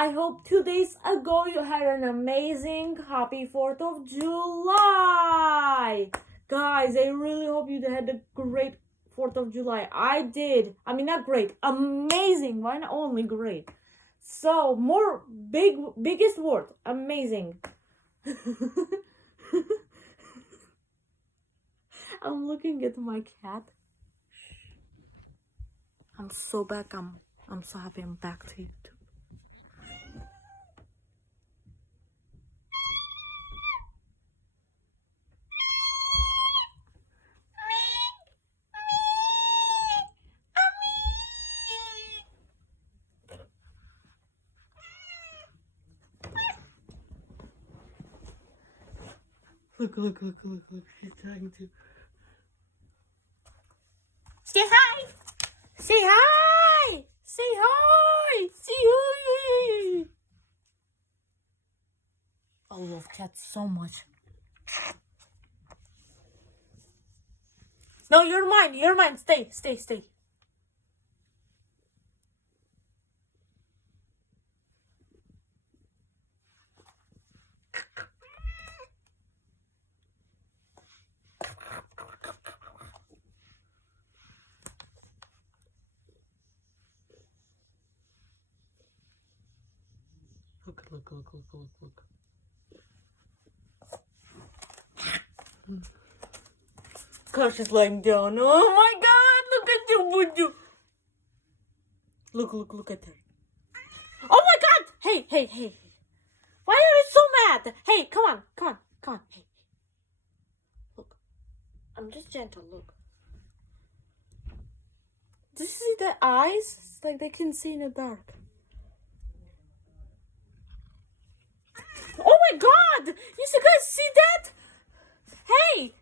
I hope 2 days ago you had an amazing happy 4th of July. Guys, I really hope you had a great 4th of July. I did. I mean, not great, amazing. Why not only great? So, biggest word, amazing. I'm looking at my cat. I'm so back. I'm so happy I'm back to you too. Look. She's trying to. Say hi! Say hi! Say hi! Say hi! I love cats so much. No, you're mine. You're mine. Stay. Look. Gosh, she's lying down. Oh my God! Look at you, Buju. Look at her. Oh my God! Hey! Why are you so mad? Hey, come on. Hey. Look. I'm just gentle. Look. Do you see the eyes? It's like they can see in the dark. Oh my God! You guys see that? Hey!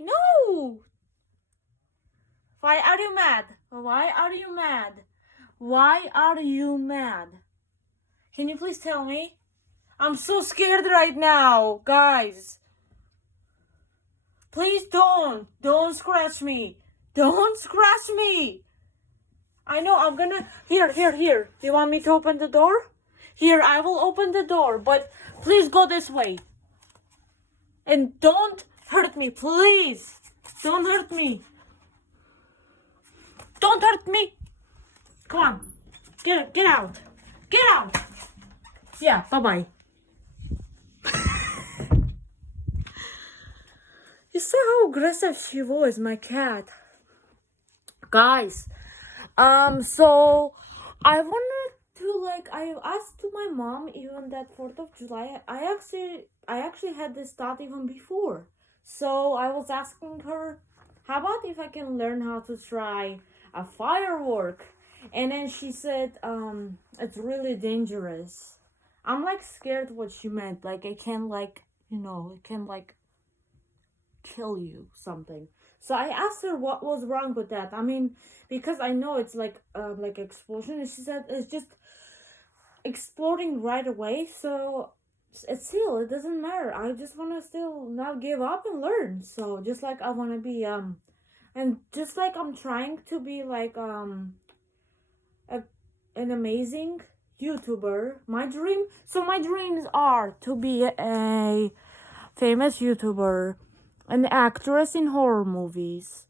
No! Why are you mad? Can you please tell me? I'm so scared right now, guys. Please don't scratch me. Don't scratch me. I know I'm gonna, here. Do you want me to open the door? Here, I will open the door, but please go this way. And don't hurt me, please. Don't hurt me. Come on. Get out. Yeah, bye-bye. You saw how aggressive she was, my cat. Guys, so I wanted to, I asked to my mom even that 4th of July. I actually had this thought even before. So I was asking her, how about if I can learn how to try a firework? And then she said, it's really dangerous. I'm scared what she meant. It can kill you something. So I asked her what was wrong with that. I mean, because I know it's like explosion, and she said it's just exploding right away. So it doesn't matter. I just want to still not give up and learn. So just I want to be and just I'm trying to be an amazing YouTuber. My dreams are to be a famous YouTuber, an actress in horror movies,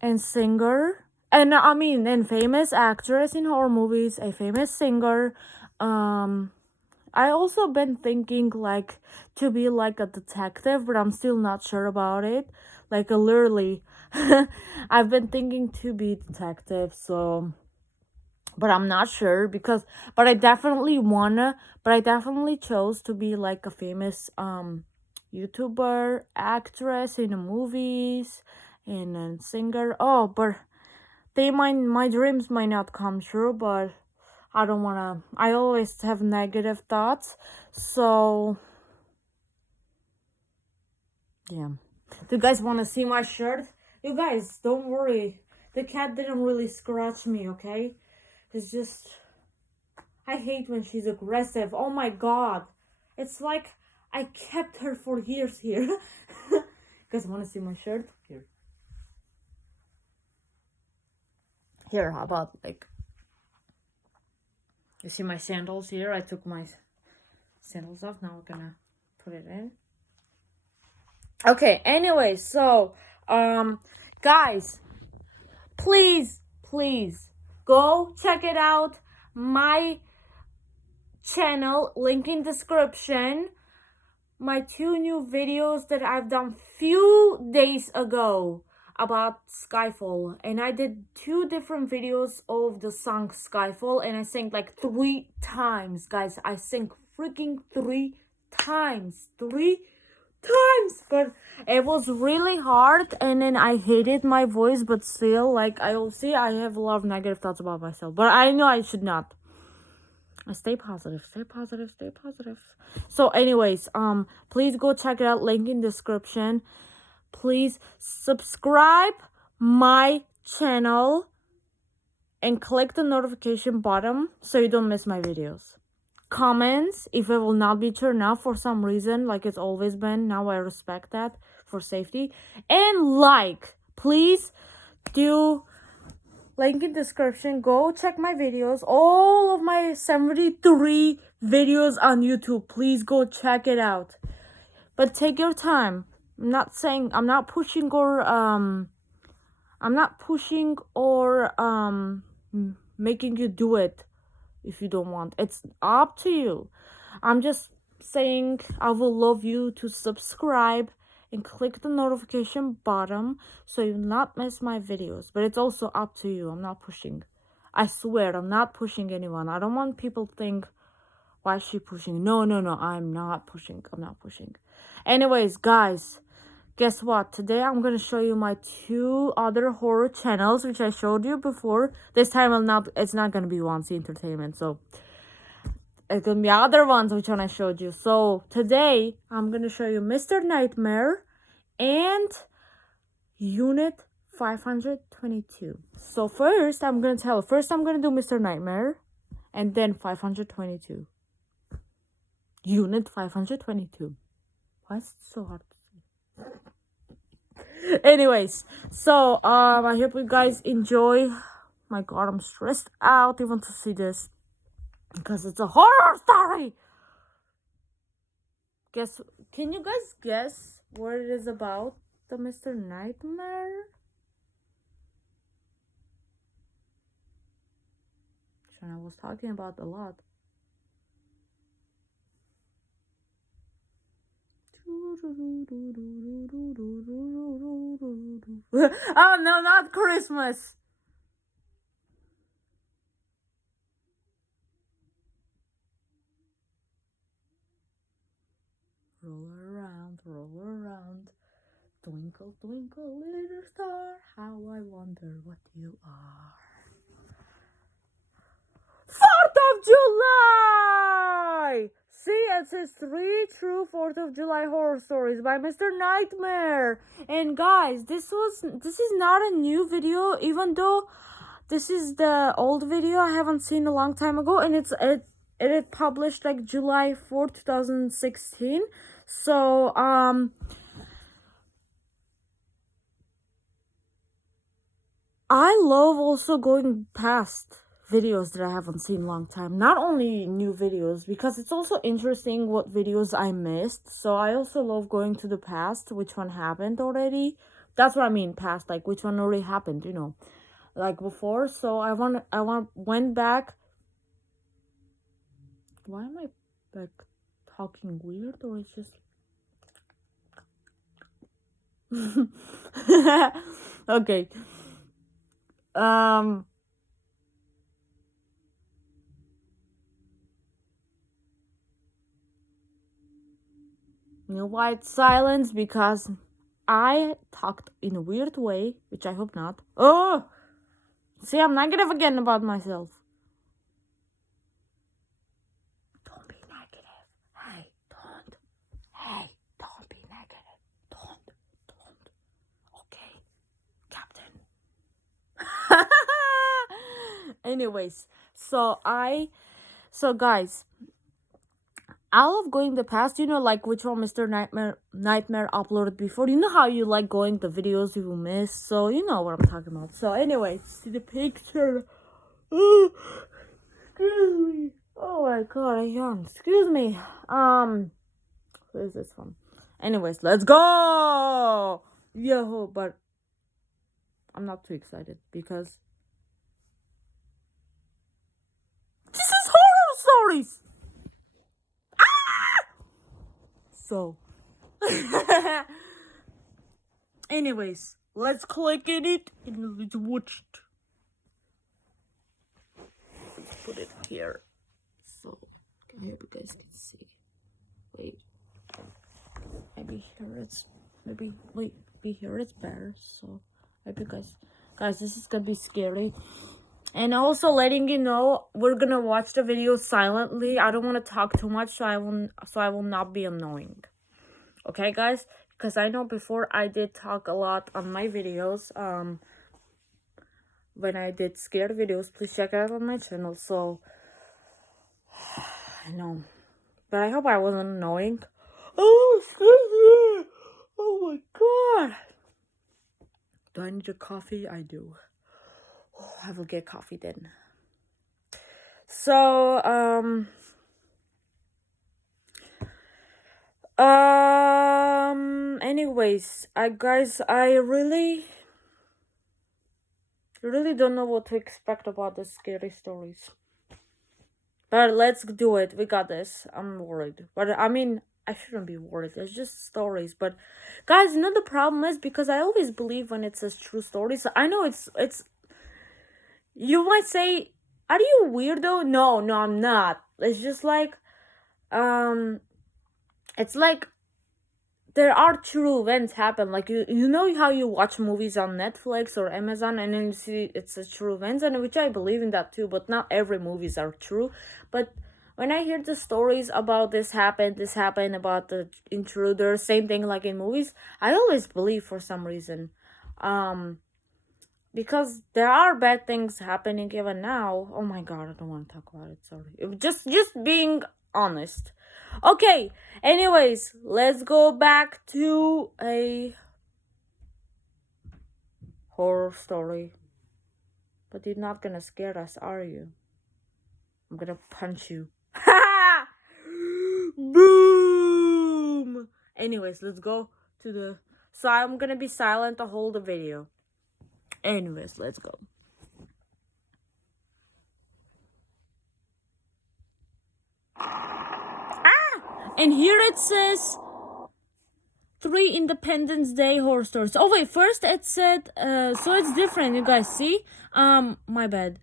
and singer, and famous actress in horror movies, a famous singer. I also been thinking to be a detective, but I'm still not sure about it. Literally, I've been thinking to be detective, so, but I'm not sure but I definitely chose to be a famous YouTuber, actress in the movies, and a singer. Oh, but my dreams might not come true, but I don't wanna. I always have negative thoughts, so yeah. Do you guys wanna see my shirt? You guys, don't worry. The cat didn't really scratch me, okay? It's just, I hate when she's aggressive. Oh my God, it's like I kept her for years here. You guys want to see my shirt? Here, how about You see my sandals here? I took my sandals off. Now we're gonna put it in. Okay, anyway, so guys, please go check it out. My channel, link in description. My 2 new videos that I've done few days ago about Skyfall, and I did 2 different videos of the song Skyfall, and I sang like 3 times, guys. I sang freaking 3 times, but it was really hard, and then I hated my voice, but still, like, I have a lot of negative thoughts about myself, but I know I should not. Stay positive. So anyways, please go check it out, link in description. Please subscribe my channel and click the notification button so you don't miss my videos. Comments if it will not be turned off for some reason, like it's always been. Now I respect that for safety. And like, please do. Link in description. Go check my videos. All of my 73 videos on YouTube. Please go check it out. But take your time. I'm not pushing or making you do it if you don't want. It's up to you. I'm just saying I will love you to subscribe and click the notification button so you not miss my videos. But it's also up to you. I'm not pushing. I swear, I'm not pushing anyone. I don't want people to think, why is she pushing? No, I'm not pushing. Anyways, guys, guess what? Today I'm going to show you my 2 other horror channels, which I showed you before. This time it's not going to be One C Entertainment, so it's going to be other ones which one I showed you. So today I'm going to show you Mr.Nightmare and Unit 522. So first I'm going to do Mr.Nightmare and then 522. Unit 522. Why is it so hard to say? Anyways, so I hope you guys enjoy. My god, I'm stressed out even to see this because it's a horror story. Can you guys guess what it is about, the Mr. Nightmare? Which I was talking about a lot. Oh no, not Christmas. Roll around, twinkle, twinkle, little star, how I wonder what you are. 4th of July! See, it says 3 true 4th of July horror stories by Mr. Nightmare. And guys, this is not a new video, even though this is the old video I haven't seen a long time ago, and it published like July 4th, 2016. So I love also going past videos that I haven't seen in a long time. Not only new videos, because it's also interesting what videos I missed. So I also love going to the past, which one happened already. That's what I mean, past, like which one already happened, like before. So I went back. Why am I like talking weird, or it's just okay. You know why it's silence? Because I talked in a weird way, which I hope not. Oh, see, I'm negative again about myself. Don't be negative. Hey, don't be negative. Don't. Okay, Captain. Anyways, so guys, I love going the past, like which one Mr. Nightmare uploaded before. You know how you like going the videos you will miss, so you know what I'm talking about. So anyway, see the picture. Excuse me. Oh my god, I yawned. Excuse me. Where is this from? Anyways, let's go! Yo, but I'm not too excited because this is horror stories! Ah! So, anyways, let's click in it and let's watch it. Let's put it here. So, I hope you guys can see. Wait. Maybe here it's better. So I hope you guys, this is gonna be scary. And also letting you know, we're gonna watch the video silently. I don't want to talk too much, so I will not be annoying. Okay, guys? Because I know before I did talk a lot on my videos. When I did scared videos, please check it out on my channel. So I know, but I hope I wasn't annoying. Oh, excuse me. Oh my god. Do I need a coffee? I do. I will get coffee then. So, anyways, guys, I really don't know what to expect about the scary stories. But let's do it. We got this. I'm worried. But I mean, I shouldn't be worried. It's just stories. But guys, you know the problem is because I always believe when it says true stories. I know it's you might say, are you weirdo? No, I'm not. It's just like it's like there are true events happen. Like you know how you watch movies on Netflix or Amazon and then you see it's a true events, and which I believe in that too, but not every movies are true. But when I hear the stories about this happened about the intruder, same thing like in movies, I always believe for some reason. Because there are bad things happening even now. Oh my god, I don't want to talk about it, sorry. Just being honest. Okay, anyways, let's go back to a horror story. But you're not gonna scare us, are you? I'm gonna punch you. Ha! Boom! Anyways, let's go to the... So I'm gonna be silent the whole video. Anyways, let's go. And here it says 3 Independence Day horror stories. Oh wait, first it said so it's different, you guys see? My bad.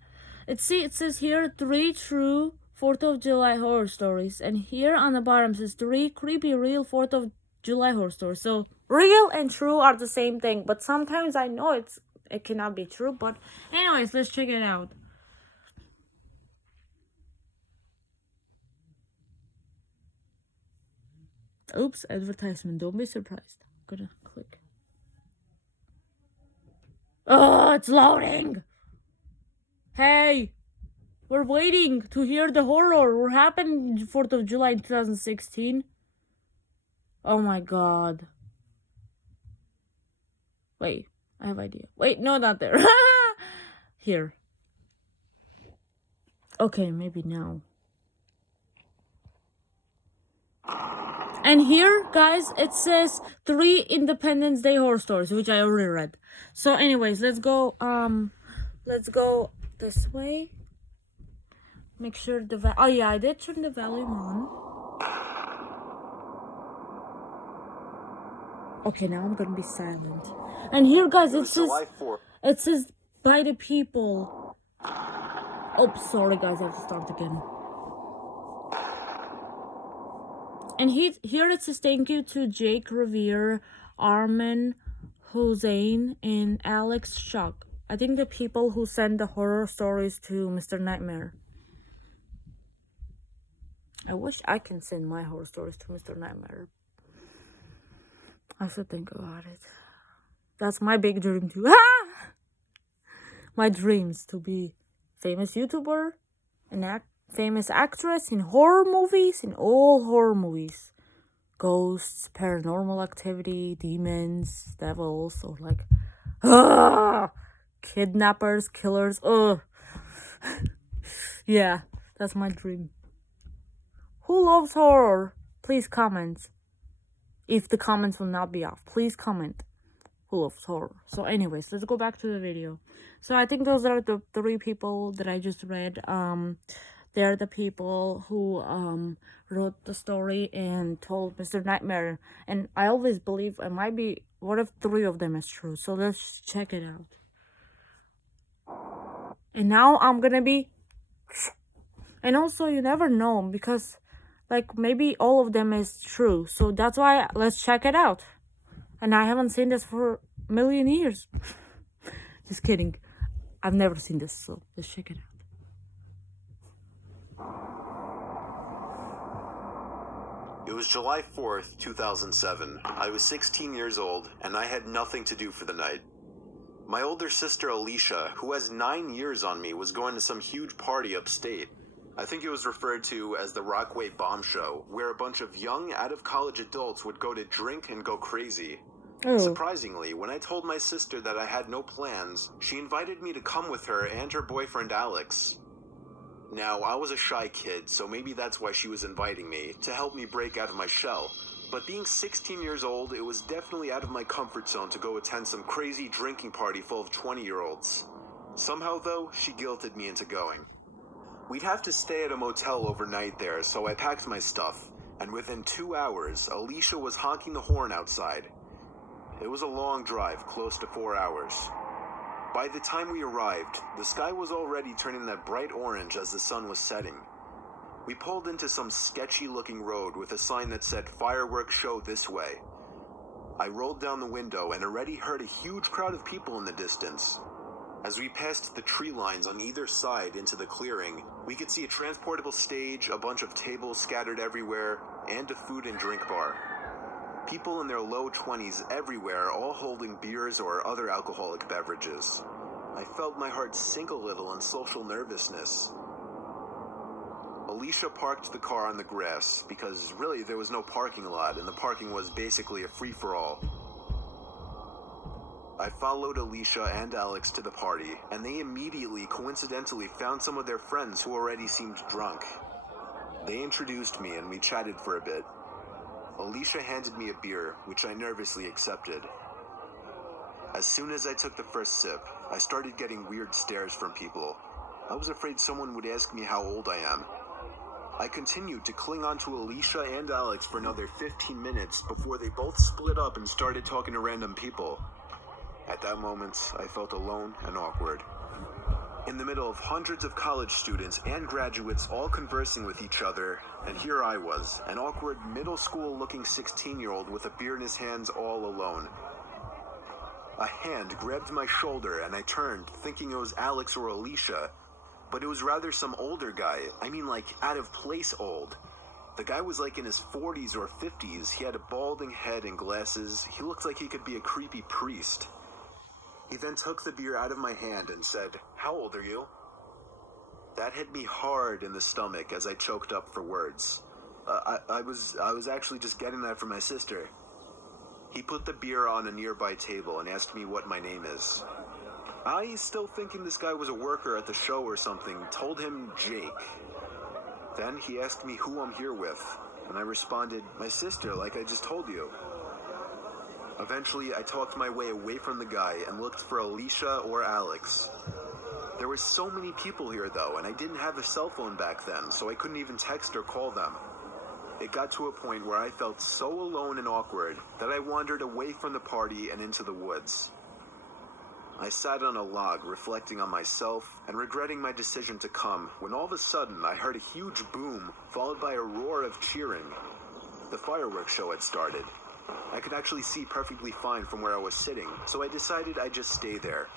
It says here 3 true 4th of July horror stories, and here on the bottom says 3 creepy real 4th of July horror stories. So real and true are the same thing, but sometimes I know it cannot be true. But anyways, let's check it out. Oops, advertisement. Don't be surprised. I'm gonna click. Oh, it's loading. Hey, we're waiting to hear the horror. What happened 4th of July 2016? Oh my god. Wait, I have idea. Wait, no, not there. Here. Okay, maybe now. And here, guys, it says 3 Independence Day horror stories, which I already read. So anyways, let's go this way. Make sure oh yeah, I did turn the volume on. Okay, now I'm gonna be silent. And here, guys, it says by the people. Oh, sorry guys, I have to start again. And here it says thank you to Jake Revere, Armin, Hossein, and Alex Shock. I think the people who send the horror stories to Mr.Nightmare. I wish I can send my horror stories to Mr.Nightmare. I should think about it. That's my big dream too. My dreams to be famous YouTuber, famous actress in horror movies, in all horror movies. Ghosts, paranormal activity, demons, devils, or like kidnappers, killers. Yeah, that's my dream. Who loves horror? Please comment. If the comments will not be off, please comment who loves horror. So anyways, let's go back to the video. So I think those are the 3 people that I just read. They're the people who wrote the story and told Mr. Nightmare. And I always believe it might be one of 3 of them is true. So let's check it out. And now I'm gonna be... And also, you never know, because like maybe all of them is true. So that's why let's check it out. And I haven't seen this for a million years. Just kidding. I've never seen this, so let's check it out. It was July 4th, 2007. I was 16 years old, and I had nothing to do for the night. My older sister Alicia, who has 9 years on me, was going to some huge party upstate. I think it was referred to as the Rockaway Bomb Show, where a bunch of young, out-of-college adults would go to drink and go crazy. Oh. Surprisingly, when I told my sister that I had no plans, she invited me to come with her and her boyfriend Alex. Now, I was a shy kid, so maybe that's why she was inviting me, to help me break out of my shell. But being 16 years old, it was definitely out of my comfort zone to go attend some crazy drinking party full of 20-year-olds. Somehow, though, she guilted me into going. We'd have to stay at a motel overnight there, so I packed my stuff, and within 2 hours, Alicia was honking the horn outside. It was a long drive, close to 4 hours. By the time we arrived, the sky was already turning that bright orange as the sun was setting. We pulled into some sketchy-looking road with a sign that said "Fireworks Show this way." I rolled down the window and already heard a huge crowd of people in the distance. As we passed the tree lines on either side into the clearing, we could see a transportable stage, a bunch of tables scattered everywhere, and a food and drink bar. People in their low 20s everywhere, all holding beers or other alcoholic beverages. I felt my heart sink a little in social nervousness. Alicia parked the car on the grass because really there was no parking lot and the parking was basically a free-for-all. I followed Alicia and Alex to the party, and they immediately, coincidentally, found some of their friends who already seemed drunk. They introduced me and we chatted for a bit. Alicia handed me a beer, which I nervously accepted. As soon as I took the first sip, I started getting weird stares from people. I was afraid someone would ask me how old I am. I continued to cling on to Alicia and Alex for another 15 minutes before they both split up and started talking to random people. At that moment, I felt alone and awkward. In the middle of hundreds of college students and graduates all conversing with each other, and here I was, an awkward middle school-looking 16-year-old with a beer in his hands all alone. A hand grabbed my shoulder and I turned, thinking it was Alex or Alicia, but it was rather some older guy. I mean, like, out of place old. The guy was like in his 40s or 50s. He had a balding head and glasses. He looked like he could be a creepy priest. He then took the beer out of my hand and said, "How old are you?" That hit me hard in the stomach as I choked up for words. I was actually just getting that from my sister. He put the beer on a nearby table and asked me what my name is. I, still thinking this guy was a worker at the show or something, told him Jake. Then he asked me who I'm here with, and I responded, "My sister, like I just told you." Eventually, I talked my way away from the guy and looked for Alicia or Alex. There were so many people here, though, and I didn't have a cell phone back then, so I couldn't even text or call them. It got to a point where I felt so alone and awkward that I wandered away from the party and into the woods. I sat on a log, reflecting on myself and regretting my decision to come, when all of a sudden I heard a huge boom, followed by a roar of cheering. The fireworks show had started. I could actually see perfectly fine from where I was sitting, so I decided I'd just stay there.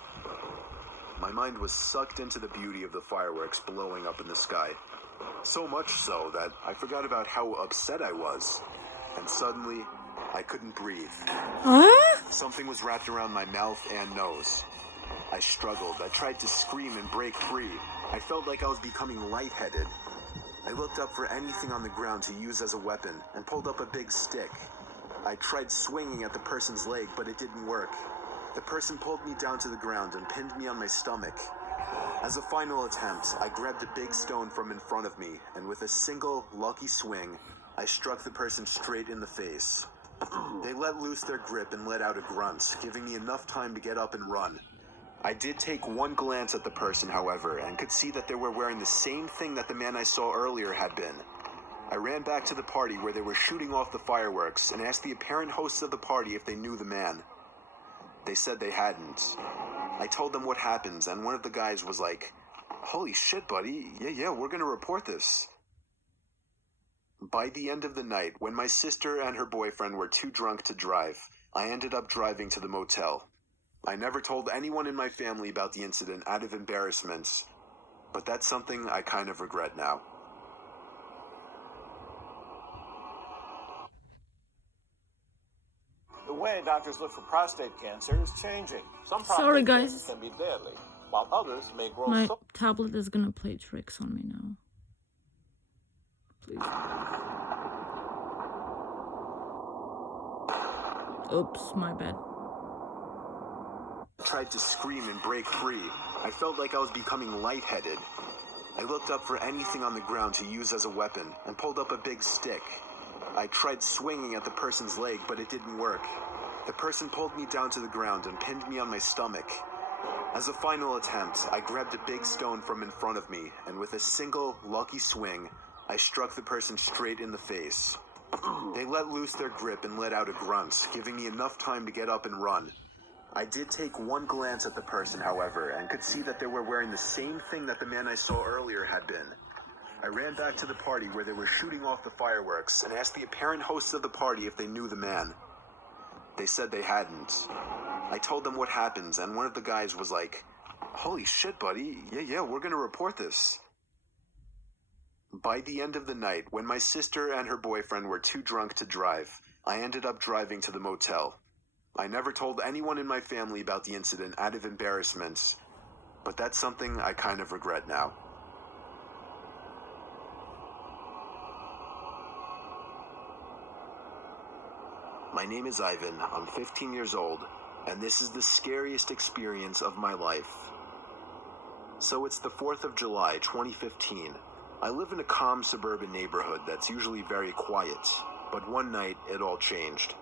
My mind was sucked into the beauty of the fireworks blowing up in the sky. So much so that I forgot about how upset I was. And suddenly, I couldn't breathe. Huh? Something was wrapped around my mouth and nose. I struggled. I tried to scream and break free. I felt like I was becoming lightheaded. I looked up for anything on the ground to use as a weapon and pulled up a big stick. I tried swinging at the person's leg, but it didn't work. The person pulled me down to the ground and pinned me on my stomach. As a final attempt, I grabbed a big stone from in front of me, and with a single, lucky swing, I struck the person straight in the face. They let loose their grip and let out a grunt, giving me enough time to get up and run. I did take one glance at the person, however, and could see that they were wearing the same thing that the man I saw earlier had been. I ran back to the party where they were shooting off the fireworks and asked the apparent hosts of the party if they knew the man. They said they hadn't. I told them what happened, and one of the guys was like, "Holy shit, buddy, yeah, we're gonna report this." By the end of the night, when my sister and her boyfriend were too drunk to drive, I ended up driving to the motel. I never told anyone in my family about the incident out of embarrassment, but that's something I kind of regret now. The way doctors look for prostate cancer is changing. Some Sorry, prostate guys. cancers can be deadly, while others may grow My so... tablet is gonna play tricks on me now. Please. Oops, my bad. I tried to scream and break free. I felt like I was becoming lightheaded. I looked up for anything on the ground to use as a weapon and pulled up a big stick. I tried swinging at the person's leg, but it didn't work. The person pulled me down to the ground and pinned me on my stomach. As a final attempt, I grabbed a big stone from in front of me, and with a single, lucky swing, I struck the person straight in the face. They let loose their grip and let out a grunt, giving me enough time to get up and run. I did take one glance at the person, however, and could see that they were wearing the same thing that the man I saw earlier had been. I ran back to the party where they were shooting off the fireworks and asked the apparent hosts of the party if they knew the man. They said they hadn't. I told them what happened, and one of the guys was like, "Holy shit, buddy, yeah, we're gonna report this." By the end of the night, when my sister and her boyfriend were too drunk to drive, I ended up driving to the motel. I never told anyone in my family about the incident out of embarrassment, but that's something I kind of regret now. My name is Ivan, I'm 15 years old, and this is the scariest experience of my life. So it's the 4th of July, 2015. I live in a calm suburban neighborhood that's usually very quiet, but one night it all changed.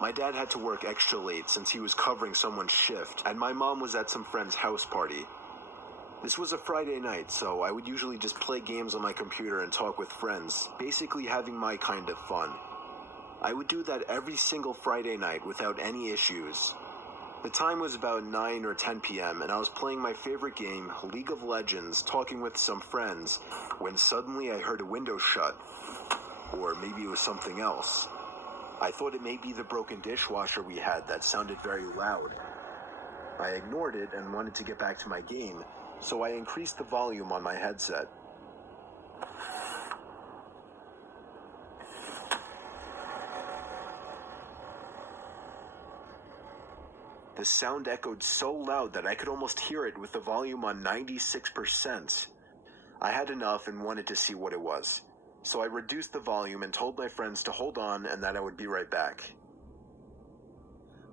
My dad had to work extra late since he was covering someone's shift, and my mom was at some friend's house party. This was a Friday night, so I would usually just play games on my computer and talk with friends, basically having my kind of fun. I would do that every single Friday night without any issues. The time was about 9 or 10 p.m. and I was playing my favorite game, League of Legends, talking with some friends, when suddenly I heard a window shut. Or maybe it was something else. I thought it may be the broken dishwasher we had that sounded very loud. I ignored it and wanted to get back to my game, so I increased the volume on my headset. The sound echoed so loud that I could almost hear it with the volume on 96%. I had enough and wanted to see what it was, so I reduced the volume and told my friends to hold on and that I would be right back.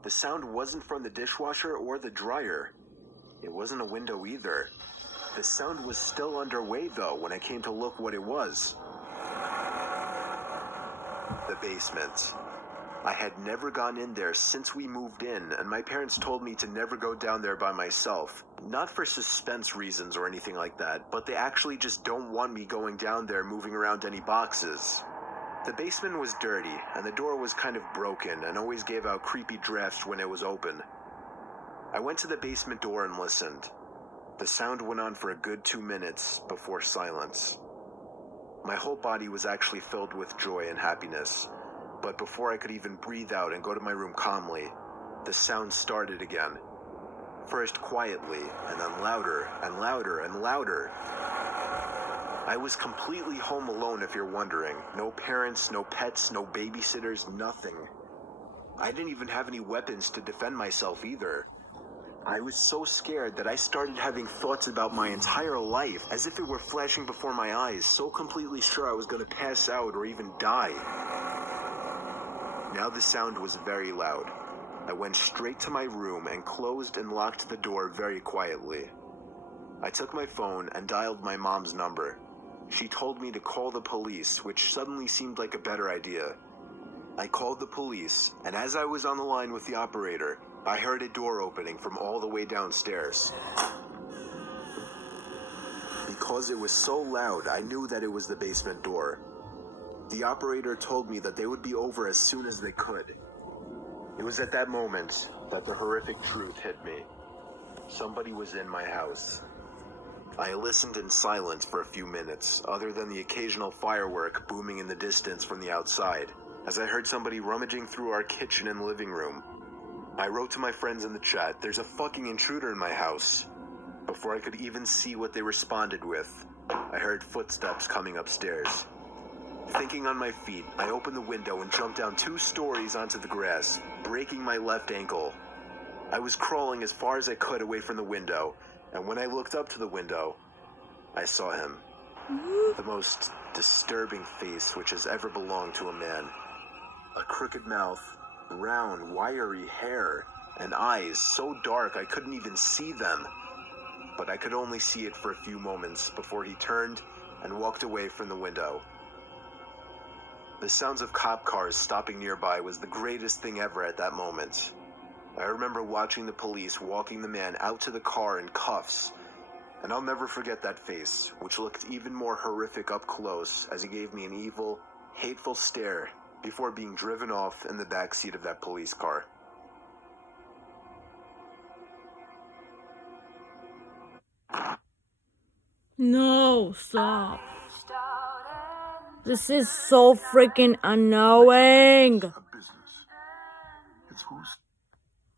The sound wasn't from the dishwasher or the dryer. It wasn't a window either. The sound was still underway though when I came to look what it was. The basement. I had never gone in there since we moved in, and my parents told me to never go down there by myself. Not for suspense reasons or anything like that, but they actually just don't want me going down there moving around any boxes. The basement was dirty, and the door was kind of broken and always gave out creepy drafts when it was open. I went to the basement door and listened. The sound went on for a good 2 minutes before silence. My whole body was actually filled with joy and happiness. But before I could even breathe out and go to my room calmly, the sound started again. First quietly, and then louder, and louder, and louder. I was completely home alone if you're wondering. No parents, no pets, no babysitters, nothing. I didn't even have any weapons to defend myself either. I was so scared that I started having thoughts about my entire life, as if it were flashing before my eyes, so completely sure I was going to pass out or even die. Now the sound was very loud. I went straight to my room and closed and locked the door very quietly. I took my phone and dialed my mom's number. She told me to call the police, which suddenly seemed like a better idea. I called the police, and as I was on the line with the operator, I heard a door opening from all the way downstairs. Because it was so loud, I knew that it was the basement door. The operator told me that they would be over as soon as they could. It was at that moment that the horrific truth hit me. Somebody was in my house. I listened in silence for a few minutes, other than the occasional firework booming in the distance from the outside, as I heard somebody rummaging through our kitchen and living room. I wrote to my friends in the chat, "There's a fucking intruder in my house." Before I could even see what they responded with, I heard footsteps coming upstairs. Thinking on my feet, I opened the window and jumped down 2 stories onto the grass, breaking my left ankle. I was crawling as far as I could away from the window, and when I looked up to the window, I saw him. The most disturbing face which has ever belonged to a man. A crooked mouth, round, wiry hair, and eyes so dark I couldn't even see them. But I could only see it for a few moments before he turned and walked away from the window. The sounds of cop cars stopping nearby was the greatest thing ever at that moment. I remember watching the police walking the man out to the car in cuffs, and I'll never forget that face, which looked even more horrific up close as he gave me an evil, hateful stare before being driven off in the back seat of that police car. No, stop. This is so freaking annoying.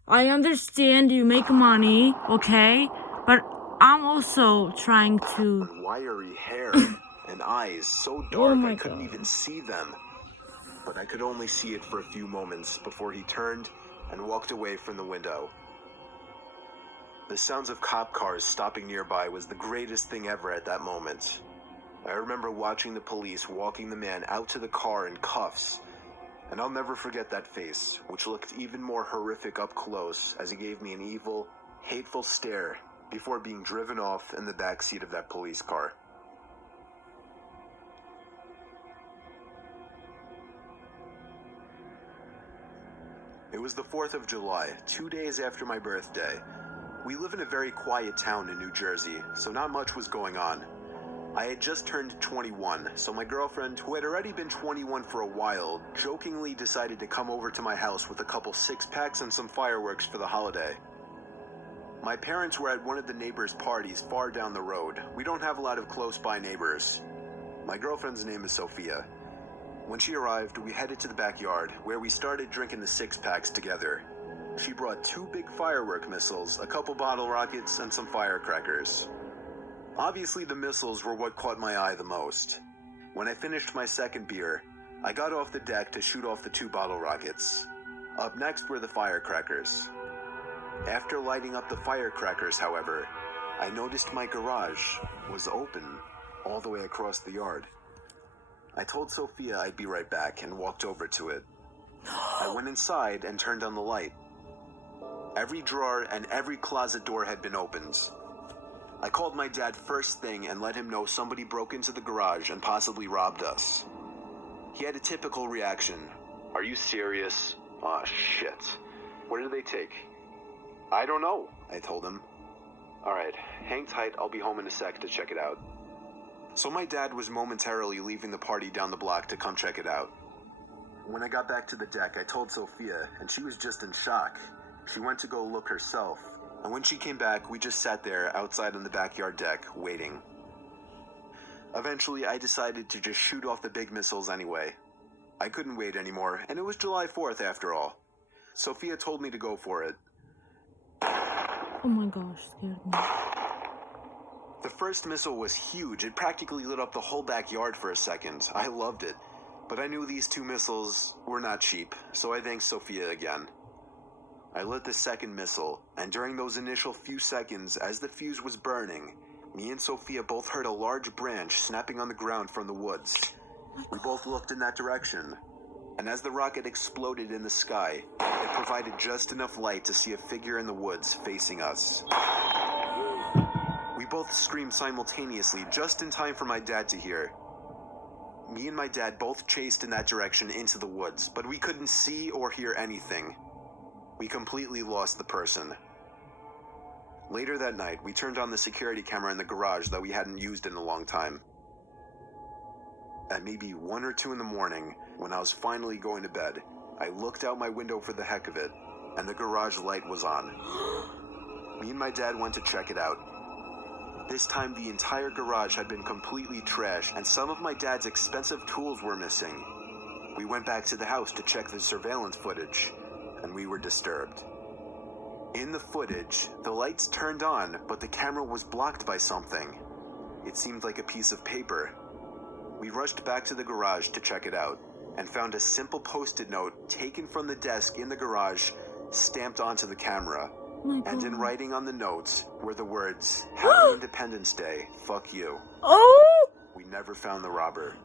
I understand you make money, okay? But I'm also trying to... Wiry hair and eyes so dark I couldn't even see them. But I could only see it for a few moments before he turned and walked away from the window. The sounds of cop cars stopping nearby was the greatest thing ever at that moment. I remember watching the police walking the man out to the car in cuffs, and I'll never forget that face, which looked even more horrific up close as he gave me an evil, hateful stare before being driven off in the back seat of that police car. It was the 4th of July, 2 days after my birthday. We live in a very quiet town in New Jersey, so not much was going on. I had just turned 21, so my girlfriend, who had already been 21 for a while, jokingly decided to come over to my house with a couple 6-packs and some fireworks for the holiday. My parents were at one of the neighbors' parties far down the road. We don't have a lot of close-by neighbors. My girlfriend's name is Sophia. When she arrived, we headed to the backyard, where we started drinking the 6-packs together. She brought 2 big firework missiles, a couple bottle rockets, and some firecrackers. Obviously, the missiles were what caught my eye the most. When I finished my second beer, I got off the deck to shoot off the 2 bottle rockets. Up next were the firecrackers. After lighting up the firecrackers, however, I noticed my garage was open all the way across the yard. I told Sophia I'd be right back and walked over to it. I went inside and turned on the light. Every drawer and every closet door had been opened. I called my dad first thing and let him know somebody broke into the garage and possibly robbed us. He had a typical reaction. "Are you serious?" "Aw, shit. Where did they take?" "I don't know," I told him. "Alright, hang tight, I'll be home in a sec to check it out." So my dad was momentarily leaving the party down the block to come check it out. When I got back to the deck, I told Sophia, and she was just in shock. She went to go look herself, and when she came back, we just sat there outside on the backyard deck, waiting. Eventually, I decided to just shoot off the big missiles anyway. I couldn't wait anymore, and it was July 4th after all. Sophia told me to go for it. Oh my gosh, scared me. The first missile was huge. It practically lit up the whole backyard for a second. I loved it. But I knew these 2 missiles were not cheap, so I thanked Sophia again. I lit the second missile, and during those initial few seconds, as the fuse was burning, me and Sophia both heard a large branch snapping on the ground from the woods. We both looked in that direction, and as the rocket exploded in the sky, it provided just enough light to see a figure in the woods facing us. We both both screamed simultaneously, just in time for my dad to hear. Me and my dad both chased in that direction into the woods, but we couldn't see or hear anything. We completely lost the person. Later that night, we turned on the security camera in the garage that we hadn't used in a long time. At maybe 1 or 2 in the morning, when I was finally going to bed, I looked out my window for the heck of it, and the garage light was on. Me and my dad went to check it out. This time, the entire garage had been completely trashed, and some of my dad's expensive tools were missing. We went back to the house to check the surveillance footage, and we were disturbed. In the footage, the lights turned on, but the camera was blocked by something. It seemed like a piece of paper. We rushed back to the garage to check it out, and found a simple post-it note taken from the desk in the garage, stamped onto the camera. And in writing on the notes were the words, "Happy Independence Day, fuck you." Oh! We never found the robber.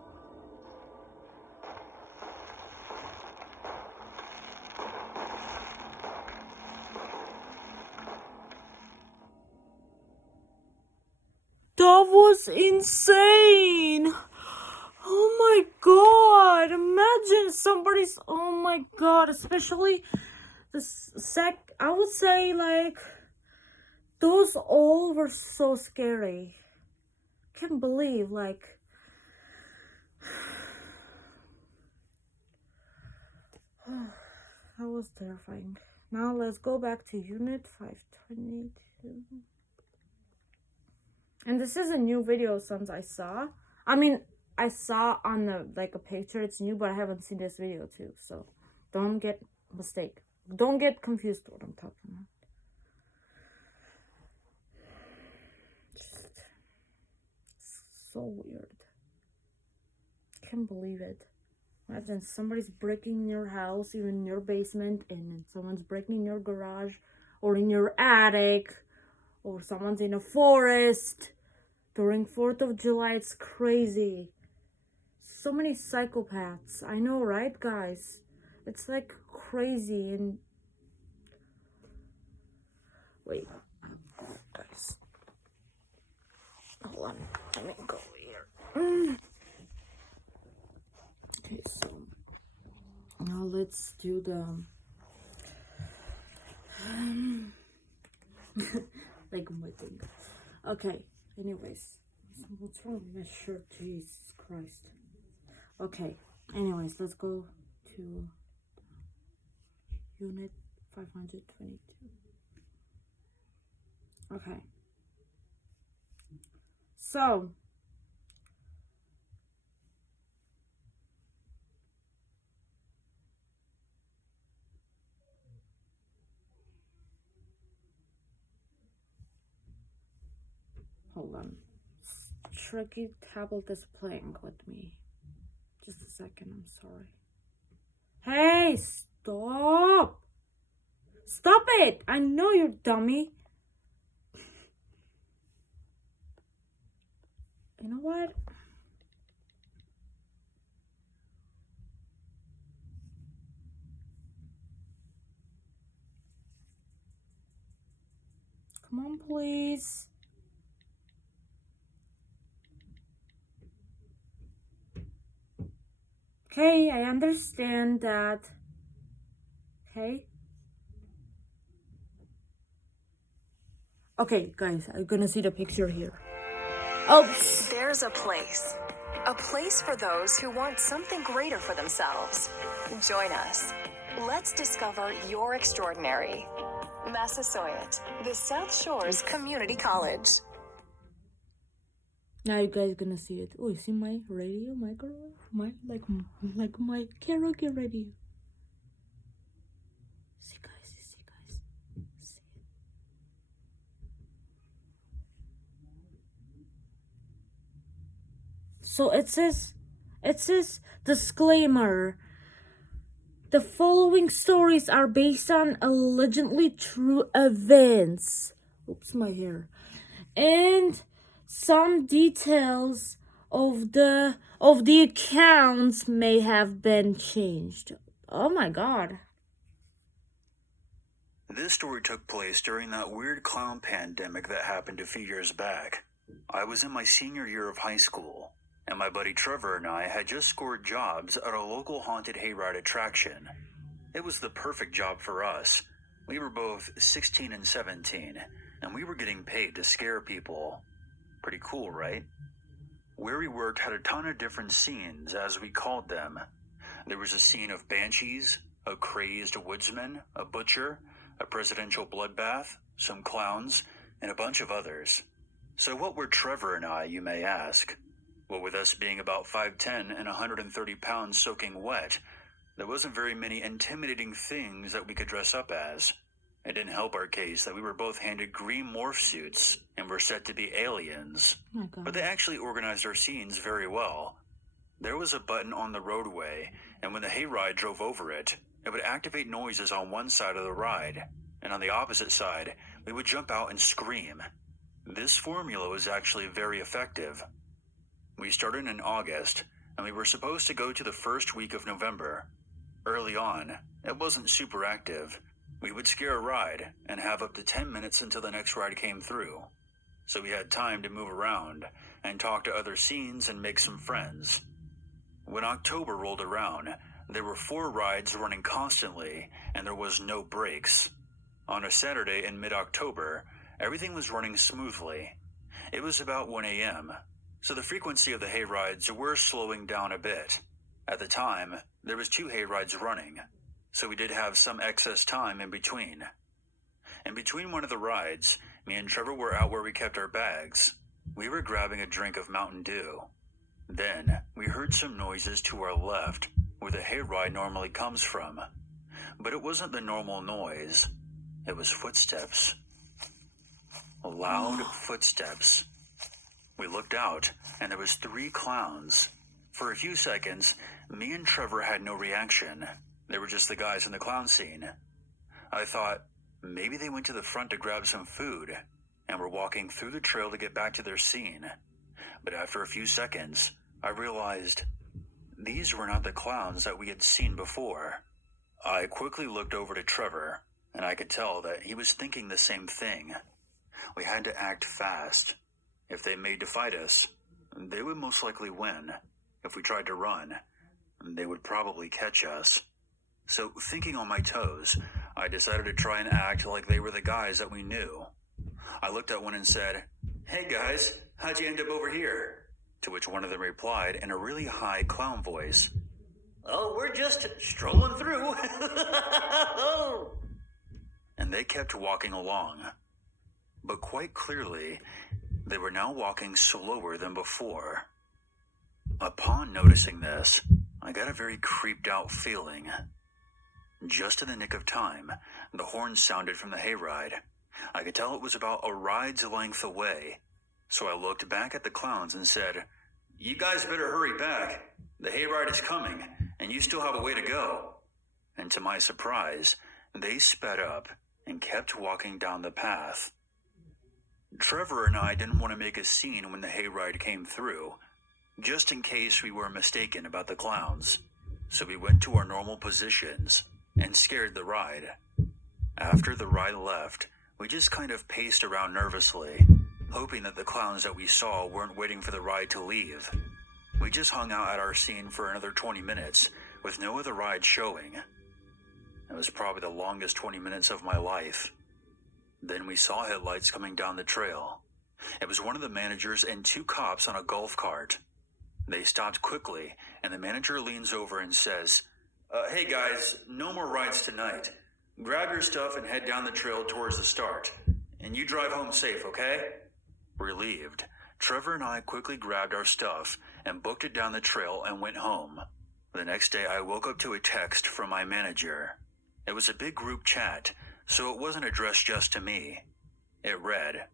That was insane! Oh my god! Imagine somebody's. Oh my god! Especially I would say, like, those all were so scary. Can't believe, like. That was terrifying. Now let's go back to Unit 522. And this is a new video since I saw. I mean, I saw on the, like, a picture it's new, but I haven't seen this video too. So don't get mistake. Don't get confused what I'm talking about. Just so weird. Can't believe it. Imagine somebody's breaking in your house, even in your basement, and then someone's breaking in your garage or in your attic, or someone's in a forest during 4th of July. It's crazy. So many psychopaths. I know, right, guys? It's like crazy. And wait, guys, hold on, let me go here. Okay, so now let's do the like my thing. Okay, anyways, what's wrong with my shirt? Jesus Christ. Okay, anyways, let's go to Unit 522. Okay, so hold on. Tricky tablet is playing with me. Just a second, I'm sorry. Hey, stop! Stop it! I know you're dummy. You know what? Come on, please. Okay, I understand that. Okay. Okay, guys, I'm gonna see the picture here. Oops. There's a place for those who want something greater for themselves. Join us. Let's discover your extraordinary. Massasoit, the South Shores Community College. Now you guys gonna see it. Oh, you see my radio, my girl, my my karaoke radio. See guys, see guys, see it. So it says disclaimer. The following stories are based on allegedly true events. Oops, my hair. And some details of the accounts may have been changed. Oh my god. This story took place during that weird clown pandemic that happened a few years back. I was in my senior year of high school, and my buddy Trevor and I had just scored jobs at a local haunted hayride attraction. It was the perfect job for us. We were both 16 and 17, and we were getting paid to scare people. Pretty cool, right? Where we worked had a ton of different scenes, as we called them. There was a scene of banshees, a crazed woodsman, a butcher, a presidential bloodbath, some clowns, and a bunch of others. So what were Trevor and I, you may ask? Well, with us being about 5'10" and 130 pounds soaking wet, there wasn't very many intimidating things that we could dress up as. It didn't help our case that we were both handed green morph suits and were set to be aliens. Oh my God. But they actually organized our scenes very well. There was a button on the roadway, and when the hayride drove over it, it would activate noises on one side of the ride, and on the opposite side, we would jump out and scream. This formula was actually very effective. We started in August, and we were supposed to go to the first week of November. Early on, it wasn't super active. We would scare a ride and have up to 10 minutes until the next ride came through. So we had time to move around and talk to other scenes and make some friends. When October rolled around, there were 4 rides running constantly and there was no breaks. On a Saturday in mid-October, everything was running smoothly. It was about 1 a.m., so the frequency of the hayrides were slowing down a bit. At the time, there was 2 hayrides running, so we did have some excess time in between. In between one of the rides, me and Trevor were out where we kept our bags. We were grabbing a drink of Mountain Dew. Then, we heard some noises to our left, where the hayride normally comes from. But it wasn't the normal noise. It was footsteps. Loud footsteps. We looked out, and there was 3 clowns. For a few seconds, me and Trevor had no reaction. They were just the guys in the clown scene. I thought, maybe they went to the front to grab some food, and were walking through the trail to get back to their scene. But after a few seconds, I realized these were not the clowns that we had seen before. I quickly looked over to Trevor, and I could tell that he was thinking the same thing. We had to act fast. If they made to fight us, they would most likely win. If we tried to run, they would probably catch us. So, thinking on my toes, I decided to try and act like they were the guys that we knew. I looked at one and said, "Hey guys, how'd you end up over here?" To which one of them replied in a really high clown voice, "Oh, we're just strolling through." And they kept walking along. But quite clearly, they were now walking slower than before. Upon noticing this, I got a very creeped out feeling. Just in the nick of time, the horn sounded from the hayride. I could tell it was about a ride's length away, so I looked back at the clowns and said, "You guys better hurry back. The hayride is coming, and you still have a way to go." And to my surprise, they sped up and kept walking down the path. Trevor and I didn't want to make a scene when the hayride came through, just in case we were mistaken about the clowns. So we went to our normal positions and scared the ride. After the ride left, we just kind of paced around nervously, hoping that the clowns that we saw weren't waiting for the ride to leave. We just hung out at our scene for another 20 minutes, with no other ride showing. It was probably the longest 20 minutes of my life. Then we saw headlights coming down the trail. It was one of the managers and 2 cops on a golf cart. They stopped quickly, and the manager leans over and says, "Hey guys, no more rides tonight. Grab your stuff and head down the trail towards the start. And you drive home safe, okay?" Relieved, Trevor and I quickly grabbed our stuff and booked it down the trail and went home. The next day I woke up to a text from my manager. It was a big group chat, so it wasn't addressed just to me. It read,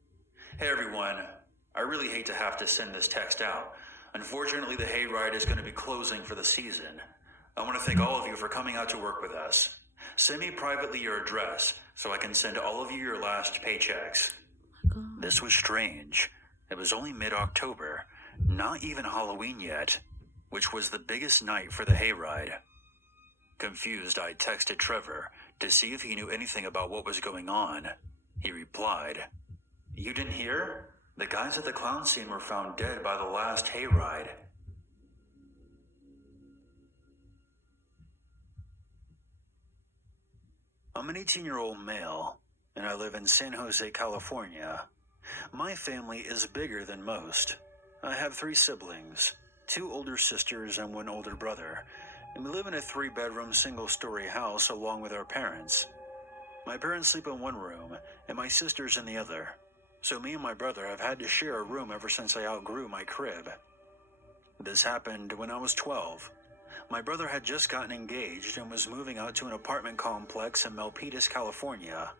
"Hey everyone, I really hate to have to send this text out. Unfortunately, the hayride is going to be closing for the season. I want to thank all of you for coming out to work with us. Send me privately your address so I can send all of you your last paychecks." This was strange. It was only mid-October, not even Halloween yet, which was the biggest night for the hayride. Confused, I texted Trevor to see if he knew anything about what was going on. He replied, "You didn't hear? The guys at the clown scene were found dead by the last hayride. I'm an 18-year-old male, and I live in San Jose, California. My family is bigger than most. I have 3 siblings, 2 older sisters and 1 older brother, and we live in a 3-bedroom, single-story house along with our parents. My parents sleep in one room, and my sister's in the other, so me and my brother have had to share a room ever since I outgrew my crib. This happened when I was 12. My brother had just gotten engaged and was moving out to an apartment complex in Milpitas, California.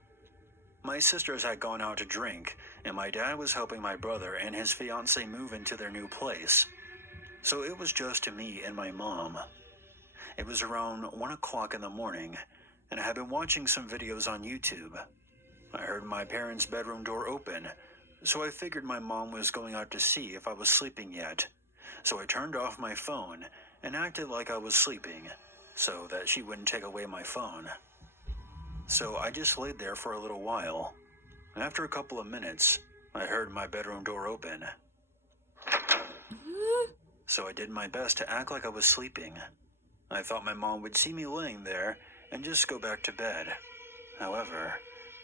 My sisters had gone out to drink, and my dad was helping my brother and his fiancée move into their new place. So it was just me and my mom. It was around 1 o'clock in the morning, and I had been watching some videos on YouTube. I heard my parents' bedroom door open, so I figured my mom was going out to see if I was sleeping yet. So I turned off my phone and acted like I was sleeping, so that she wouldn't take away my phone. So I just laid there for a little while. After a couple of minutes, I heard my bedroom door open. So I did my best to act like I was sleeping. I thought my mom would see me laying there and just go back to bed. However,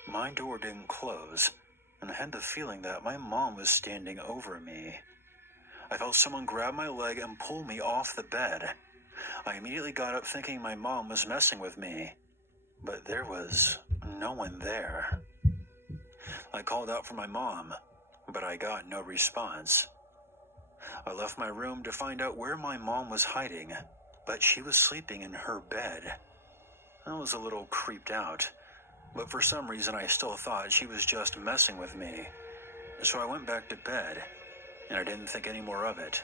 my door didn't close, and I had the feeling that my mom was standing over me. I felt someone grab my leg and pull me off the bed. I immediately got up thinking my mom was messing with me, but there was no one there. I called out for my mom, but I got no response. I left my room to find out where my mom was hiding, but she was sleeping in her bed. I was a little creeped out, but for some reason I still thought she was just messing with me. So I went back to bed, and I didn't think any more of it.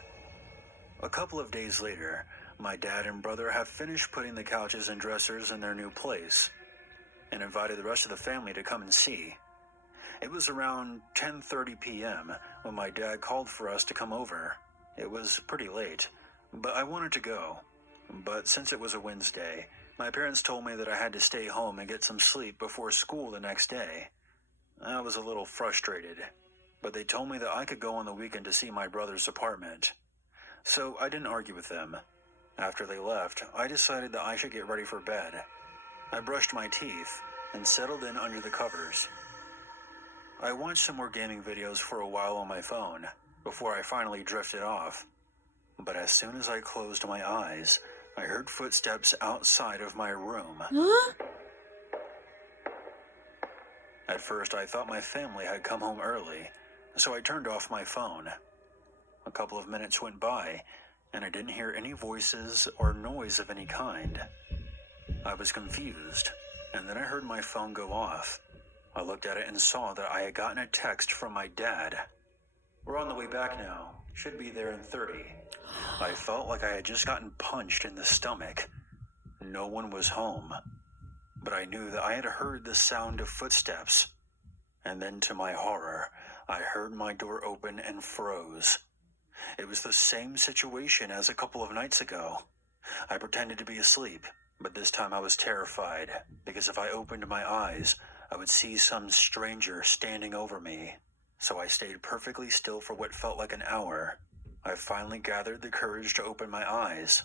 A couple of days later, my dad and brother have finished putting the couches and dressers in their new place, and invited the rest of the family to come and see. It was around 10:30 p.m. when my dad called for us to come over. It was pretty late, but I wanted to go. But since it was a Wednesday, my parents told me that I had to stay home and get some sleep before school the next day. I was a little frustrated, but they told me that I could go on the weekend to see my brother's apartment. So I didn't argue with them. After they left, I decided that I should get ready for bed. I brushed my teeth and settled in under the covers. I watched some more gaming videos for a while on my phone before I finally drifted off. But as soon as I closed my eyes, I heard footsteps outside of my room. Huh? At first, I thought my family had come home early, so I turned off my phone. A couple of minutes went by, and I didn't hear any voices or noise of any kind. I was confused, and then I heard my phone go off. I looked at it and saw that I had gotten a text from my dad. "We're on the way back now. Should be there in 30. I felt like I had just gotten punched in the stomach. No one was home, but I knew that I had heard the sound of footsteps. And then to my horror, I heard my door open and froze. It was the same situation as a couple of nights ago. I pretended to be asleep, but this time I was terrified, because if I opened my eyes, I would see some stranger standing over me. So I stayed perfectly still for what felt like an hour. I finally gathered the courage to open my eyes,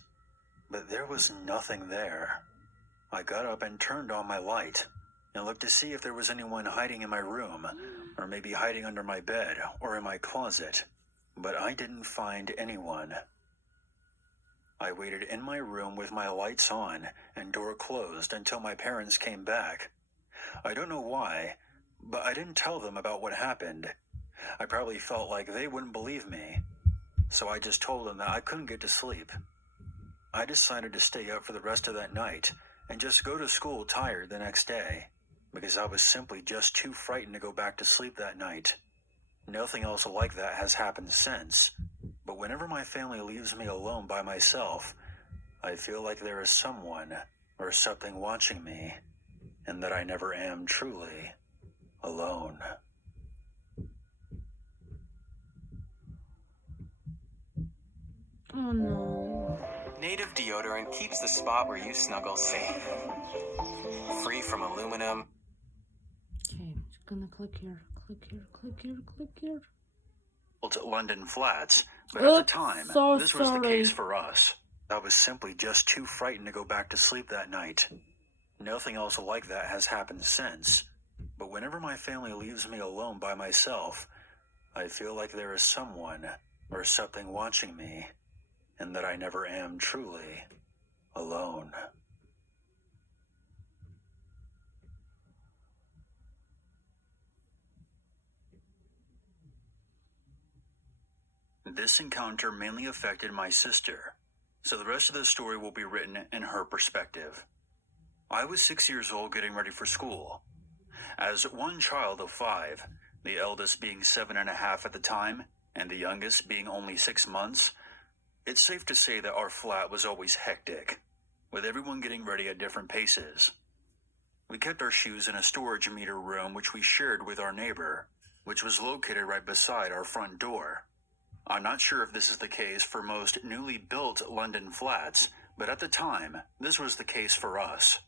but there was nothing there. I got up and turned on my light, and looked to see if there was anyone hiding in my room, or maybe hiding under my bed or in my closet, but I didn't find anyone. I waited in my room with my lights on and door closed until my parents came back. I don't know why, but I didn't tell them about what happened. I probably felt like they wouldn't believe me, so I just told them that I couldn't get to sleep. I decided to stay up for the rest of that night and just go to school tired the next day, because I was simply just too frightened to go back to sleep that night. Nothing else like that has happened since, but whenever my family leaves me alone by myself, I feel like there is someone or something watching me, and that I never am truly alone. Oh no. Native deodorant keeps the spot where you snuggle safe. Free from aluminum. Okay, I'm just gonna click here, click here, click here, click here. London flats, but at the Oops, time, so this was the case sorry. for us. I was simply just too frightened to go back to sleep that night. Nothing else like that has happened since, but whenever my family leaves me alone by myself, I feel like there is someone or something watching me, and that I never am truly alone. This encounter mainly affected my sister, so the rest of the story will be written in her perspective. I was 6 years old getting ready for school. As one child of 5, the eldest being 7.5 at the time, and the youngest being only 6 months, it's safe to say that our flat was always hectic, with everyone getting ready at different paces. We kept our shoes in a storage meter room which we shared with our neighbor, which was located right beside our front door. I'm not sure if this is the case for most newly built London flats, but at the time, this was the case for us.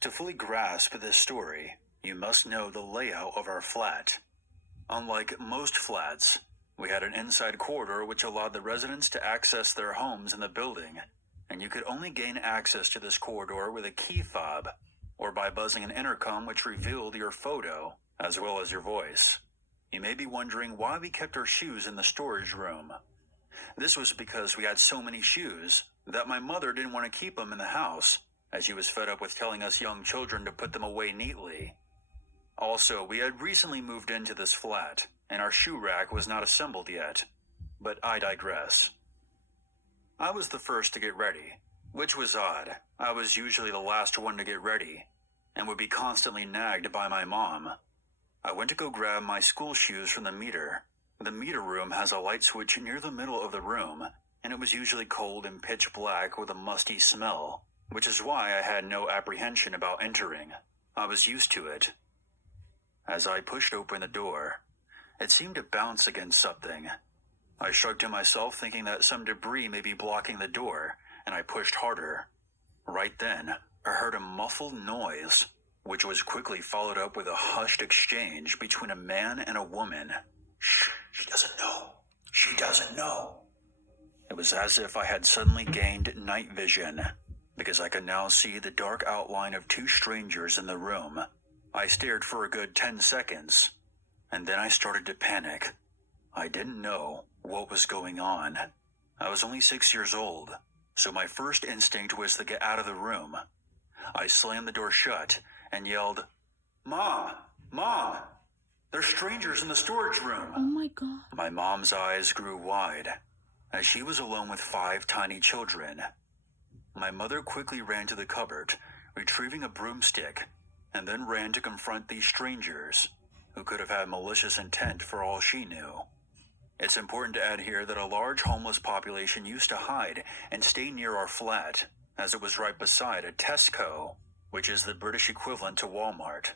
To fully grasp this story, you must know the layout of our flat. Unlike most flats, we had an inside corridor which allowed the residents to access their homes in the building, and you could only gain access to this corridor with a key fob, or by buzzing an intercom which revealed your photo, as well as your voice. You may be wondering why we kept our shoes in the storage room. This was because we had so many shoes that my mother didn't want to keep them in the house, as she was fed up with telling us young children to put them away neatly. Also, we had recently moved into this flat, and our shoe rack was not assembled yet. But I digress. I was the first to get ready, which was odd. I was usually the last one to get ready, and would be constantly nagged by my mom. I went to go grab my school shoes from the meter. The meter room has a light switch near the middle of the room, and it was usually cold and pitch black with a musty smell, which is why I had no apprehension about entering. I was used to it. As I pushed open the door, it seemed to bounce against something. I shrugged to myself, thinking that some debris may be blocking the door, and I pushed harder. Right then, I heard a muffled noise, which was quickly followed up with a hushed exchange between a man and a woman. Shh, she doesn't know. She doesn't know. It was as if I had suddenly gained night vision, because I could now see the dark outline of 2 strangers in the room. I stared for a good 10 seconds, and then I started to panic. I didn't know what was going on. I was only 6 years old, so my first instinct was to get out of the room. I slammed the door shut and yelled, "Mom! Mom! There's strangers in the storage room!" Oh my god. My mom's eyes grew wide, as she was alone with 5 tiny children. My mother quickly ran to the cupboard, retrieving a broomstick, and then ran to confront these strangers, who could have had malicious intent for all she knew. It's important to add here that a large homeless population used to hide and stay near our flat, as it was right beside a Tesco, which is the British equivalent to Walmart.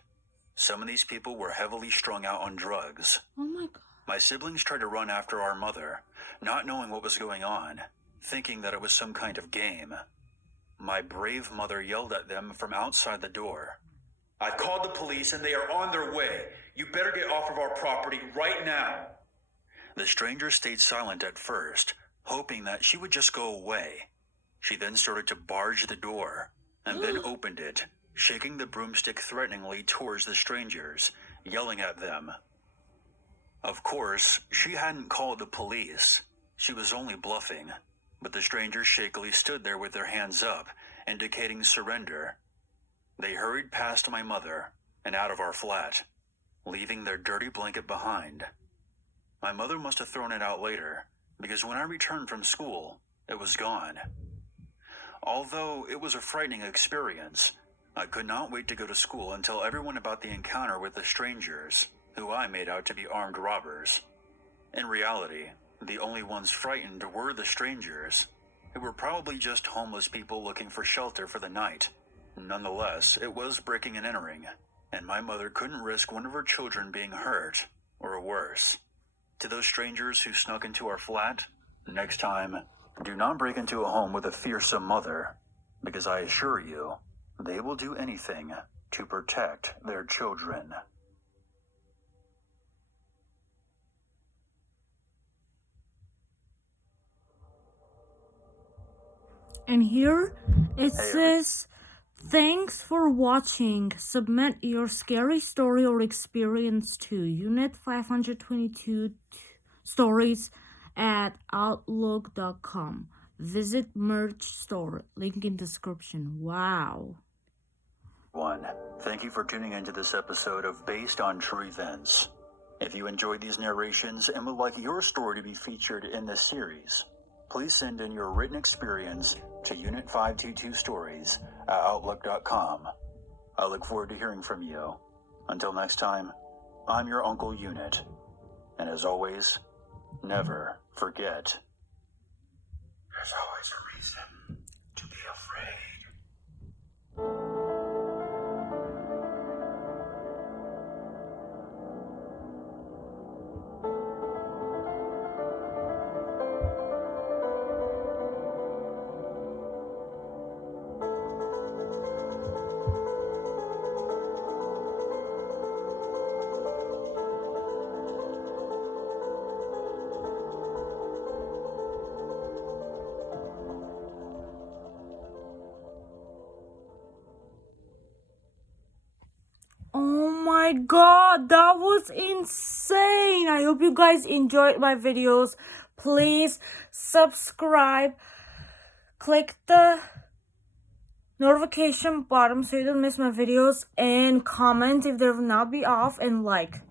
Some of these people were heavily strung out on drugs. Oh my god. My siblings tried to run after our mother, not knowing what was going on, thinking that it was some kind of game. My brave mother yelled at them from outside the door. "I've called the police and they are on their way. You better get off of our property right now." The stranger stayed silent at first, hoping that she would just go away. She then started to barge the door, and then opened it, shaking the broomstick threateningly towards the strangers, yelling at them. Of course, she hadn't called the police. She was only bluffing, but the strangers shakily stood there with their hands up, indicating surrender. They hurried past my mother and out of our flat, leaving their dirty blanket behind. My mother must have thrown it out later, because when I returned from school, it was gone. Although it was a frightening experience, I could not wait to go to school and tell everyone about the encounter with the strangers, who I made out to be armed robbers. In reality, the only ones frightened were the strangers, who were probably just homeless people looking for shelter for the night. Nonetheless, it was breaking and entering, and my mother couldn't risk one of her children being hurt, or worse. To those strangers who snuck into our flat, next time, do not break into a home with a fearsome mother, because I assure you, they will do anything to protect their children. And here it Hey, says, thanks for watching. Submit your scary story or experience to Unit522 stories at outlook.com. Visit merch store, link in description. Wow. Thank you for tuning into this episode of Based on True Events. If you enjoyed these narrations and would like your story to be featured in this series, please send in your written experience to Unit522 stories at outlook.com. I look forward to hearing from you. Until next time, I'm your Uncle Unit. And as always, never forget, there's always a reason to be afraid. Oh my god, that was insane. I hope you guys enjoyed my videos. Please subscribe, click the notification button so you don't miss my videos, and comment if they'll not be off, and like.